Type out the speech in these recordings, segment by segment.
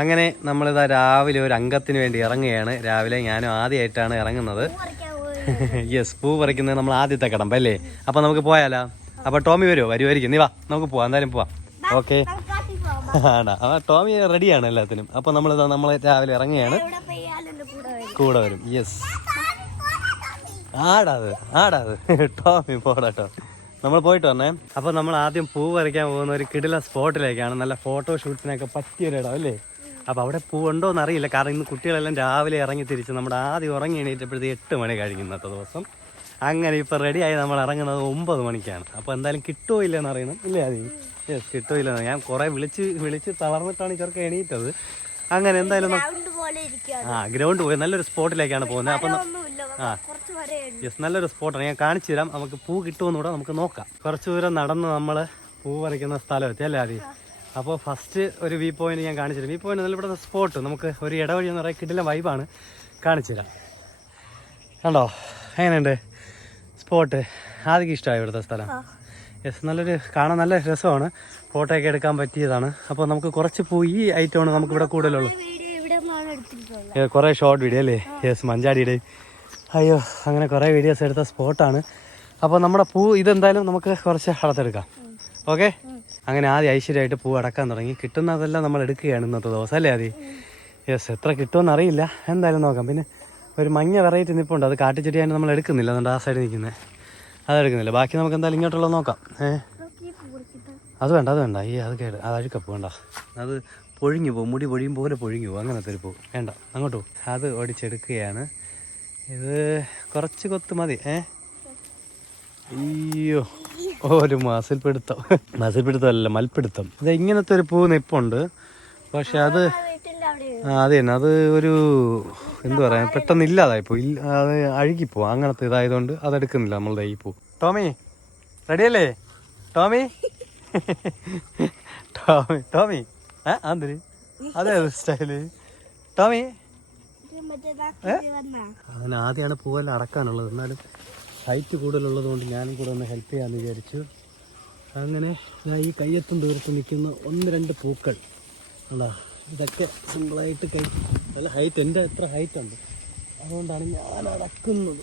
അങ്ങനെ നമ്മളിതാ രാവിലെ ഒരു അംഗത്തിന് വേണ്ടി ഇറങ്ങുകയാണ്. രാവിലെ ഞാനും ആദ്യമായിട്ടാണ് ഇറങ്ങുന്നത്. യെസ് പൂ പറിക്കുന്നത് നമ്മൾ ആദ്യത്തെ കടമ്പ അല്ലേ? അപ്പൊ നമുക്ക് പോയാലോ? അപ്പൊ ടോമി വരുമോ വരുമായിരിക്കും നീ വാ നമുക്ക് പോവാം. എന്തായാലും പോവാം. ഓക്കെ ആണോ? ആ ടോമി റെഡിയാണ് എല്ലാത്തിനും. അപ്പൊ നമ്മളിതാ നമ്മൾ രാവിലെ ഇറങ്ങുകയാണ്. കൂടെ വരും. യെസ് ആടാത് ആടാത് ടോമി. പോടാട്ടോ നമ്മൾ പോയിട്ട് വന്നേ. അപ്പൊ നമ്മൾ ആദ്യം പൂ പറിക്കാൻ പോകുന്ന ഒരു കിടില സ്പോട്ടിലേക്കാണ്. നല്ല ഫോട്ടോ ഷൂട്ടിനൊക്കെ പറ്റിയൊരു ഇടം അല്ലേ? അപ്പൊ അവിടെ പൂ ഉണ്ടോ എന്ന് അറിയില്ല കാരണം ഇന്ന് കുട്ടികളെല്ലാം രാവിലെ ഇറങ്ങി തിരിച്ച് നമ്മൾ ആദ്യം ഉറങ്ങി എണീറ്റപ്പോഴത്തേക്ക് എട്ട് മണി കഴിഞ്ഞു ഇന്നത്തെ ദിവസം. അങ്ങനെ ഇപ്പൊ റെഡിയായി നമ്മൾ ഇറങ്ങുന്നത് ഒമ്പത് മണിക്കാണ്. അപ്പോൾ എന്തായാലും കിട്ടുമോ ഇല്ലെന്ന് അറിയണം. ഇല്ലേ അതി യെസ് കിട്ടുമോ ഇല്ലെന്ന് ഞാൻ കുറേ വിളിച്ച് വിളിച്ച് തളർന്നിട്ടാണ് ചെറുക്ക എണീറ്റത്. അങ്ങനെ എന്തായാലും ആ ഗ്രൗണ്ട് പോയി നല്ലൊരു സ്പോട്ടിലേക്കാണ് പോകുന്നത്. അപ്പൊ ആ. യെസ് നല്ലൊരു സ്പോട്ടാണ്. ഞാൻ കാണിച്ചു തരാം. നമുക്ക് പൂ കിട്ടുമെന്നൂടെ നമുക്ക് നോക്കാം. കുറച്ച് ദൂരം നടന്ന് നമ്മൾ പൂ പറിക്കുന്ന സ്ഥലം എത്തി അല്ലേ ആദ്യം? അപ്പോൾ ഫസ്റ്റ് ഒരു വ്യൂ പോയിന്റ് ഞാൻ കാണിച്ചു തരാം. വ്യൂ പോയിന്റ് നല്ല ഇവിടെ സ്പോട്ട് നമുക്ക് ഒരു ഇടവഴി എന്ന് പറയാൻ കിട്ടില്ല വൈബാണ് കാണിച്ചു തരാം. കണ്ടോ? എങ്ങനെയുണ്ട്? സ്പോട്ട് ആദ്യം ഇഷ്ടമായി ഇവിടുത്തെ സ്ഥലം? യെസ് നല്ലൊരു കാണാൻ നല്ല രസമാണ്. ഫോട്ടോ ഒക്കെ എടുക്കാൻ പറ്റിയതാണ്. അപ്പോൾ നമുക്ക് കുറച്ച് പോയി ഈ ഐറ്റമാണ് നമുക്ക് ഇവിടെ കൂടുതലുള്ളൂ. കുറേ ഷോർട്ട് വീഡിയോ അല്ലേ? യെസ് മഞ്ചാടിയുടെ. അയ്യോ അങ്ങനെ കുറേ വീഡിയോസ് എടുത്ത സ്പോട്ടാണ് അപ്പോൾ നമ്മുടെ പൂ ഇതെന്തായാലും നമുക്ക് കുറച്ച് അടത്തെടുക്കാം ഓക്കെ? അങ്ങനെ ആദ്യം ഐശ്വര്യമായിട്ട് പൂ അടക്കാൻ തുടങ്ങി. കിട്ടുന്നതെല്ലാം നമ്മൾ എടുക്കുകയാണ് ഇന്നത്തെ ദിവസം അല്ലേ ആദ്യം യെസ് എത്ര കിട്ടുമെന്ന് അറിയില്ല. എന്തായാലും നോക്കാം. പിന്നെ ഒരു മഞ്ഞ വെറൈറ്റി നിൽപ്പുണ്ട് അത് കാട്ടിച്ചെടിയായിട്ട് നമ്മൾ എടുക്കുന്നില്ല. അതുകൊണ്ട് ആ സൈഡിൽ നിൽക്കുന്നത് അത് എടുക്കുന്നില്ല. ബാക്കി നമുക്ക് എന്തായാലും ഇങ്ങോട്ടുള്ളത് നോക്കാം. ഏ? അത് വേണ്ട അത് വേണ്ട. ഈ അത് കേട്. അത് അഴുക്കപ്പ് വേണ്ട. അത് പൊഴിഞ്ഞു പോകും. മുടി പൊഴിയും പോലെ പൊഴിഞ്ഞു പോകും. അങ്ങനത്തെ ഒരു പൂ. വേണ്ട. അങ്ങോട്ട് പോകും അത് ഓടിച്ചെടുക്കുകയാണ്. ഇത് കുറച്ച് കൊത്ത് മതി. ഏ? അയ്യോ. ഒരു മസിൽ പിടുത്തം മസിൽ പിടുത്തമല്ല മൽപ്പിടുത്തം. ഇത് ഇങ്ങനത്തെ ഒരു പൂ നിപ്പുണ്ട്. പക്ഷെ അത് അത് തന്നെ. അത് ഒരു എന്ത് പറയാ പെട്ടെന്ന് ഇല്ലാതായിപ്പോ ഇല്ല അത് അഴുകിപ്പോ അങ്ങനത്തെ ഇതായതുകൊണ്ട് അത് എടുക്കുന്നില്ല നമ്മളുടെ ഈ പൂ. ടോമി റെഡിയല്ലേ? ടോമി? ടോമി ടോമി. ഏ അന്തരി അതെ സ്റ്റൈൽ. ടോമി? അതിനാദ്യാണ് പൂവെല്ലാം അടക്കാനുള്ളത്. എന്നാലും ഹൈറ്റ് കൂടുതലുള്ളത് കൊണ്ട് ഞാനും കൂടെ ഒന്ന് ഹെൽപ്പ് ചെയ്യാമെന്ന് വിചാരിച്ചു. അങ്ങനെ ഞാൻ ഈ കയ്യെത്തും ദൂരത്ത് നിൽക്കുന്ന ഒന്ന് രണ്ട് പൂക്കൾ. അതാ ഇതൊക്കെ സിമ്പിളായിട്ട് കൈ നല്ല ഹൈറ്റ് എന്റെ എത്ര ഹൈറ്റ് ഉണ്ട്. അതുകൊണ്ടാണ് ഞാൻ അടക്കുന്നത്.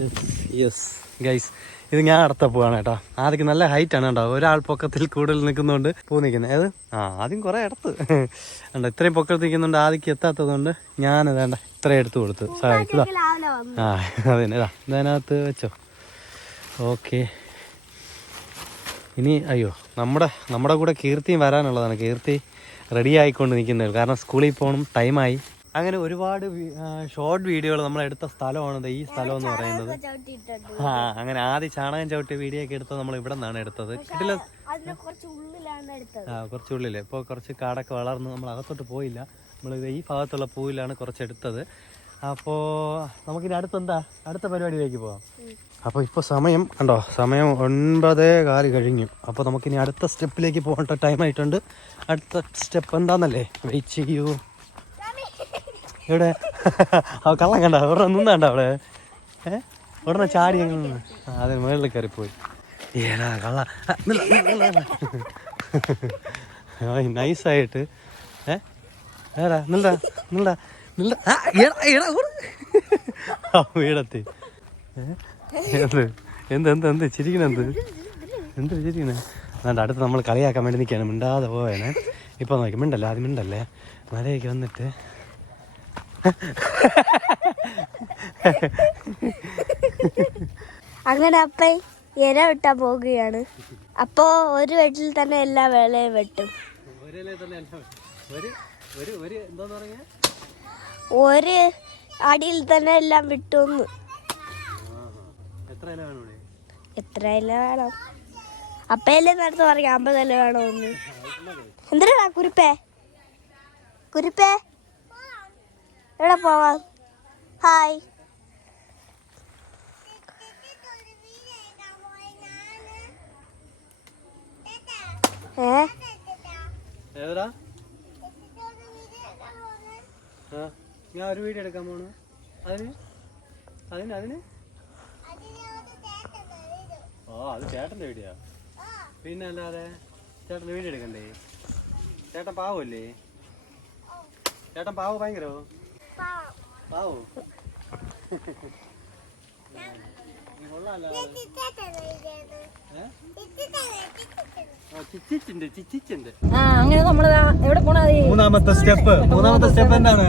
യെസ് യെസ് ഗൈസ് ഇത് ഞാൻ അടുത്ത പോവാണ് കേട്ടോ. ആദ്യം നല്ല ഹൈറ്റ് ആണ് കേട്ടോ. ഒരാൾ പൊക്കത്തിൽ കൂടുതൽ നിൽക്കുന്നതുകൊണ്ട് പൂ നിൽക്കുന്നത് ഏത്? ആ ആദ്യം കുറേ അടുത്ത് കണ്ടോ ഇത്രയും പൊക്കത്തിൽ നിൽക്കുന്നുണ്ട് ആദ്യം എത്താത്തതുകൊണ്ട് ഞാൻ വേണ്ട ഇത്രയും എടുത്തു കൊടുത്ത്. സഹായിച്ചതാ ആ അതന്നെ ഇതാ ഇതിനകത്ത് വെച്ചോ. ഓക്കെ. ഇനി അയ്യോ നമ്മുടെ നമ്മുടെ കൂടെ കീർത്തിയും വരാനുള്ളതാണ്. കീർത്തി റെഡി ആയിക്കൊണ്ട് നിൽക്കുന്നത് കാരണം സ്കൂളിൽ പോകണം ടൈമായി അങ്ങനെ ഒരുപാട് ഷോർട്ട് വീഡിയോകൾ നമ്മൾ എടുത്ത സ്ഥലമാണ് ഈ സ്ഥലം എന്ന് പറയുന്നത്. ആ അങ്ങനെ ആദ്യം ചാണകം ചവിട്ടി വീഡിയോ ഒക്കെ എടുത്തത് നമ്മൾ ഇവിടെ നിന്നാണ് എടുത്തത്. ആ കുറച്ച് ഇപ്പൊ ഇപ്പോൾ കുറച്ച് കാടൊക്കെ വളർന്ന് നമ്മൾ അകത്തോട്ട് പോയില്ല. നമ്മൾ ഈ ഭാഗത്തുള്ള പൂവിലാണ് കുറച്ച് എടുത്തത്. അപ്പോൾ നമുക്കിനി അടുത്ത് എന്താ അടുത്ത പരിപാടിയിലേക്ക് പോവാം. അപ്പോൾ ഇപ്പോൾ സമയം കണ്ടോ? സമയം ഒൻപതേ കാൽ കഴിഞ്ഞു. അപ്പോൾ നമുക്കിനി അടുത്ത സ്റ്റെപ്പിലേക്ക് പോകേണ്ട ടൈം ആയിട്ടുണ്ട്. അടുത്ത സ്റ്റെപ്പ് എന്താണെന്നല്ലേ വെയിറ്റ് ചെയ്യൂ. ഇവിടെ അവ കള്ളം കണ്ട ഇവിടെ നിന്നാണ്ട അവിടെ? ഏ? ഉടനെ ചാടി അതെ മുകളിൽ പോയി. ഏടാ കള്ള. നൈസായിട്ട്. ഏ? ഏടാ നില്ല നില്ല നില്ല ഏടാ ഏടാ വീടത്തി? എന്ത്? എന്ത് എന്ത് എന്ത്? ചിരിക്കണ എന്ത്? എന്ത് ചിരിക്കണേ? അതാണ്ട് അടുത്ത് നമ്മൾ കളിയാക്കാൻ വേണ്ടി നിൽക്കുകയാണ്. മിണ്ടാതെ പോവേണേ ഇപ്പൊ നോക്കി മിണ്ടല്ലേ? ആദ്യം മിണ്ടല്ലേ? മലയൊക്കെ വന്നിട്ട് അങ്ങനെ അപ്പ ഇര വെട്ടാൻ പോകുകയാണ് അപ്പോ ഒരു വെട്ടിൽ തന്നെ എല്ലാ വേളയും വെട്ടും. ഒരു അടിയിൽ തന്നെ എല്ലാം വിട്ടുന്ന് എത്ര ഇല വേണം? വേണം അപ്പയല്ലേ നേരത്തെ പറയാം അമ്പത് ഇല വേണമെന്ന്. എന്തിനാ കുരുപ്പേ? കുരുപ്പേ? എവിടെ പോവാം? ഹായ് ഞാൻ ഒരു വീഡിയോ എടുക്കാൻ പോണു. അതിന്? അതിന് അതിന്? ഓ അത് ചേട്ടന്റെ വീഡിയോ. പിന്നെ അല്ലാതെ ചേട്ടന്റെ വീഡിയോ എടുക്കണ്ടേ? ചേട്ടൻ പാവല്ലേ? ചേട്ടൻ പാവ ഭയങ്കരോ പാവോ അങ്ങനെ നമ്മൾ എവിടെ പോണാ മൂന്നാമത്തെ സ്റ്റെപ്പ്. മൂന്നാമത്തെ സ്റ്റെപ്പ് എന്താണ്?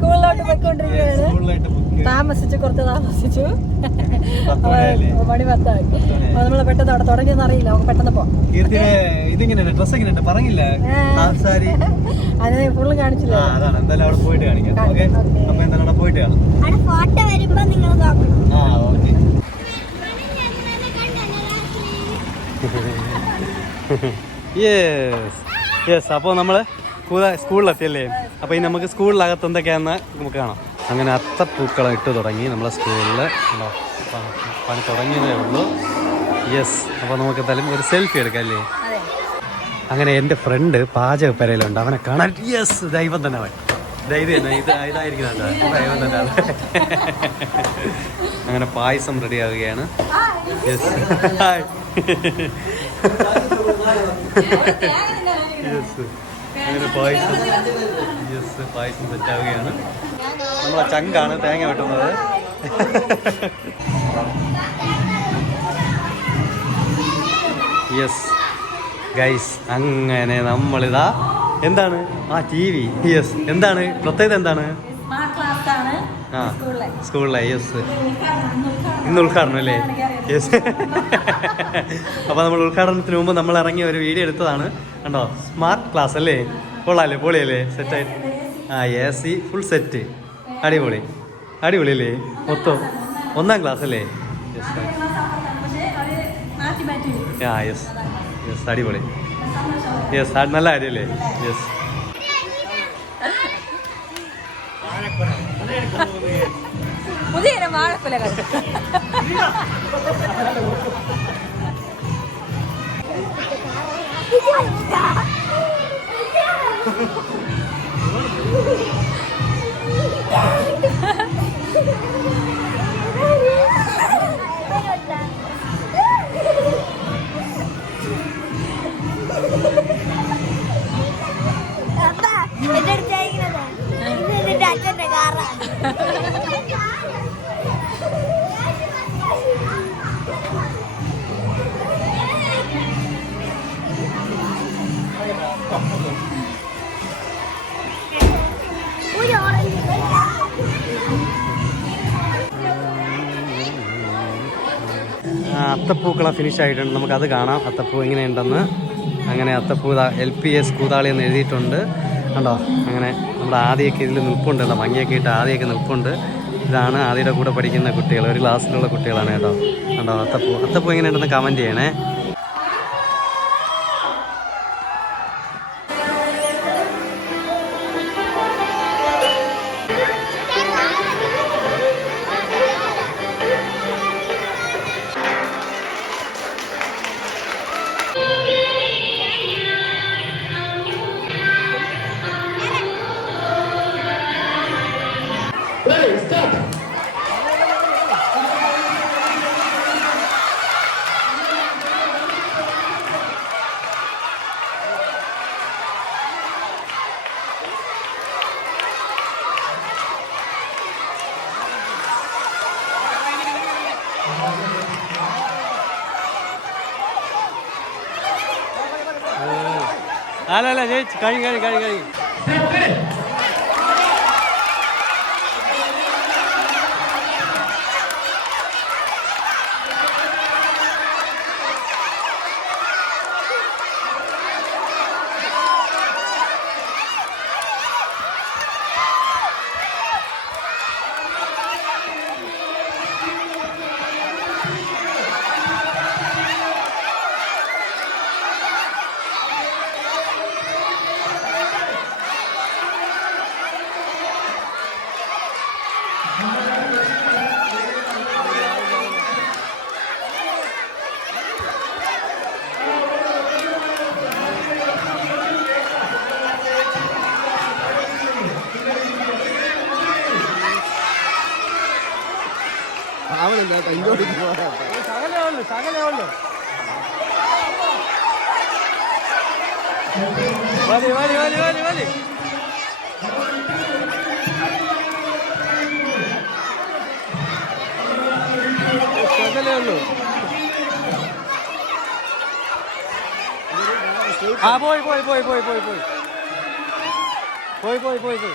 സ്കൂളിലോട്ട് പോയിക്കൊണ്ടിരിക്കുകയാണ്. താമസിച്ചു കുറച്ച് താമസിച്ചു. മണി പത്തായി അപ്പൊ നമ്മൾ പെട്ടെന്ന് അവിടെ തുടങ്ങിയെന്ന് അറിയില്ല. നമുക്ക് പെട്ടെന്ന് പോവാം. കീർത്തിയുടെ ഫുള്ള് കാണിച്ചില്ല. ഫോട്ടോ വരുമ്പോ നിങ്ങൾ ആ ഓക്കെ. യെസ് യെസ് അപ്പോൾ നമ്മൾ സ്കൂളിലെത്തിയല്ലേ? അപ്പോൾ ഇനി നമുക്ക് സ്കൂളിലകത്ത് എന്തൊക്കെയാണെന്ന് നമുക്ക് കാണാം. അങ്ങനെ അത്തപ്പൂക്കളം ഇട്ട് തുടങ്ങി നമ്മളെ സ്കൂളിൽ പണി തുടങ്ങിയതേ ഉള്ളൂ. യെസ് അപ്പോൾ നമുക്ക് എന്തായാലും ഒരു സെൽഫി എടുക്കാം അല്ലേ? അങ്ങനെ എന്റെ ഫ്രണ്ട് പാചക പെരയിലുണ്ട് അവനെ കാണാൻ യെസ് ദൈവം തന്നെ അവൻ. ഇത് ഇതായിരിക്കും ദൈവം തന്നെ അങ്ങനെ പായസം റെഡി ആവുകയാണ്. യെസ് ഹായ് യെസ് അങ്ങനെ പായസം. യെസ് പായസം സെറ്റ് ആവുകയാണ്. നമ്മളെ ചങ്കാണ് തേങ്ങ വെട്ടുന്നത്. യെസ് ഗൈസ് അങ്ങനെ നമ്മളിതാ എന്താണ്? ആ ടി വി യെസ് എന്താണ്? പ്രത്യേകത എന്താണ്? ആ സ്കൂളിലെ. യെസ് ഇന്ന് ഉദ്ഘാടനം അല്ലേ? യെസ് അപ്പോൾ നമ്മൾ ഉദ്ഘാടനത്തിന് മുമ്പ് നമ്മൾ ഇറങ്ങിയ ഒരു വീഡിയോ എടുത്തതാണ്. കണ്ടോ? സ്മാർട്ട് ക്ലാസ് അല്ലേ? കൊള്ളാല്ലേ പൊളിയല്ലേ? സെറ്റായിട്ട് ആ എ സി ഫുൾ സെറ്റ് അടിപൊളി. അടിപൊളി അല്ലേ? മൊത്തം ഒന്നാം ക്ലാസ് അല്ലേ? യെസ് ആ യെസ് യെസ് അടിപൊളി. യെസ് നല്ല കാര്യമല്ലേ? യെസ് പുതിയ ഇനം വാഴക്കുലകൾ. അപ്പാ, അത്തപ്പൂക്കളം ഫിനിഷ് ആയിട്ടുണ്ട്. നമുക്കത് കാണാം. അത്തപ്പൂ എങ്ങനെയുണ്ടെന്ന്. അങ്ങനെ അത്തപ്പൂ എൽ പി എസ് കൂതാളി എന്ന് എഴുതിയിട്ടുണ്ട്. കണ്ടോ? അങ്ങനെ നമ്മുടെ ആദ്യമൊക്കെ ഇതിൽ നിൽപ്പുണ്ട് കേട്ടോ. ഭംഗിയൊക്കെ ഇട്ട് ആദ്യമൊക്കെ നിൽപ്പുണ്ട്. ഇതാണ് ആദ്യയുടെ കൂടെ പഠിക്കുന്ന കുട്ടികൾ. ഒരു ക്ലാസ്സിലുള്ള കുട്ടികളാണ് കേട്ടോ. കണ്ടോ? അത്തപ്പൂ. അത്തപ്പൂ എങ്ങനെയുണ്ടെന്ന് കമന്റ് ചെയ്യണേ. അല്ല അല്ല ചേച്ചി കഴിഞ്ഞു കഴിഞ്ഞു കഴിഞ്ഞു കഴിഞ്ഞു സകലേ ഉള്ളു സകലേ ഉള്ളു വലി വലി വലി വലി വലി ശകലേ ഉള്ളൂ ആ പോയി പോയി പോയി പോയി പോയി പോയി പോയി പോയി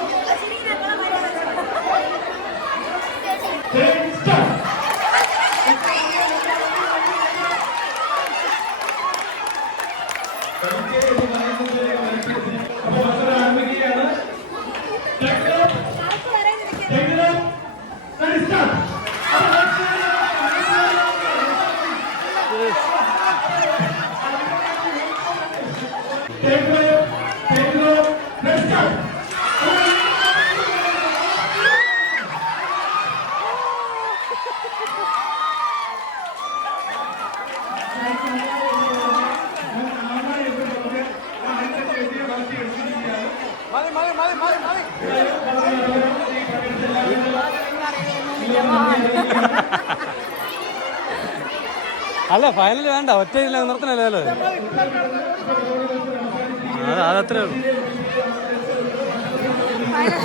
അല്ല ഫൈനൽ വേണ്ട. ഒറ്റ നിർത്തണല്ലോ. അത് അതത്രേ ഉള്ളൂ. ഹലോ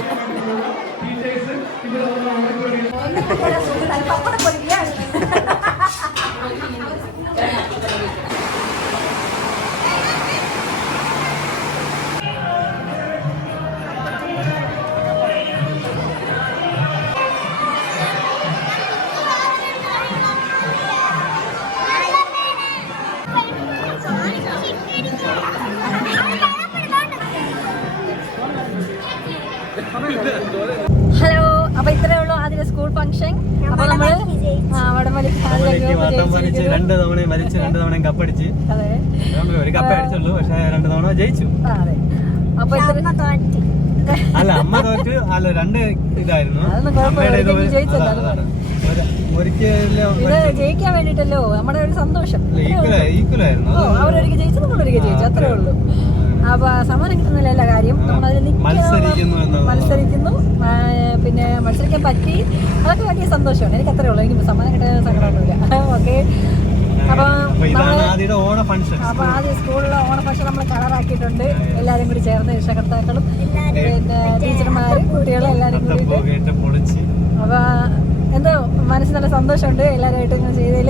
മരിച്ച് രണ്ട് തവണയും മരിച്ച് രണ്ട് തവണയും കപ്പടിച്ച്. ഒരു കപ്പ അടിച്ചുള്ളൂ പക്ഷെ രണ്ട് തവണ ജയിച്ചു. അല്ല അമ്മ തോറ്റ് അല്ല രണ്ട് ഇതായിരുന്നു. ജയിക്കാൻ വേണ്ടിട്ടല്ലോ? നമ്മുടെ ഒരു സന്തോഷം. ഈക്വലായിരുന്നു. അവരൊരിക്കൽ അത്രേ ഉള്ളൂ. അപ്പൊ സമ്മാനം കിട്ടുന്നില്ല എല്ലാ കാര്യം നമ്മളതിൽ മത്സരിക്കുന്നു പിന്നെ മത്സരിക്കാൻ പറ്റി. അതൊക്കെ വലിയ സന്തോഷമാണ്. എനിക്ക് അത്രേ ഉള്ളൂ. എനിക്ക് സമ്മാനം കിട്ടാൻ സങ്കടമൊന്നുമില്ല. ഓക്കെ. അപ്പൊ അപ്പൊ സ്കൂളിലെ ഓണ ഫംഗ്ഷൻ ആദ്യം നമ്മൾ കളറാക്കിയിട്ടുണ്ട് എല്ലാരും കൂടി ചേർന്ന് രക്ഷകർത്താക്കളും പിന്നെ ടീച്ചർമാരും കുട്ടികളും എല്ലാരും പൊളിച്ച്. അപ്പൊ എന്തോ മനസ്സിൽ നല്ല സന്തോഷമുണ്ട് എല്ലാവരുമായിട്ട് ഇങ്ങനെ ചെയ്തതിൽ.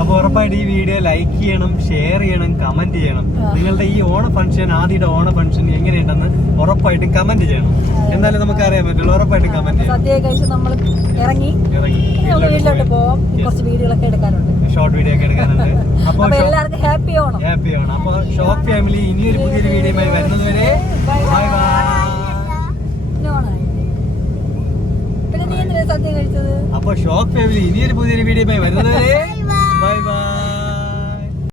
അപ്പൊ ഉറപ്പായിട്ട് ഈ വീഡിയോ ലൈക്ക് ചെയ്യണം ഷെയർ ചെയ്യണം കമന്റ് ചെയ്യണം. നിങ്ങളുടെ ഈ ഓണ ഫംഗ്ഷൻ ആദ്യയുടെ ഓണ ഫംഗ്ഷൻ എങ്ങനെയുണ്ടെന്ന് ഉറപ്പായിട്ടും കമന്റ് ചെയ്യണം. എന്നാലും നമുക്ക് അറിയാൻ പറ്റുള്ളൂ. ഉറപ്പായിട്ടും കമന്റ് ചെയ്യണം. സദ്യ കഴിച്ച് നമ്മൾ ഇറങ്ങി. ഇറങ്ങി. വീട്ടിലോട്ട് പോവാം. കുറച്ച് വീഡിയോകളൊക്കെ എടുക്കാനുണ്ട്. ഷോർട്ട് വീഡിയോ ഒക്കെ എടുക്കാനുണ്ട്. അപ്പൊ അപ്പൊ എല്ലാവർക്കും ഹാപ്പി ഓണം. ഹാപ്പി ഓണം. അപ്പൊ ഷോർട്ട് ഫാമിലി ഇനിയൊരു പുതിയൊരു വീഡിയോ വരുന്നത് വരെ. ബൈ ബൈ സദ്യ കഴിച്ചത്? അപ്പൊ ഷോക്ക് ഫാമിലി ഇനിയൊരു പുതിയൊരു വീഡിയോ വരുന്നത് ബൈ ബൈ.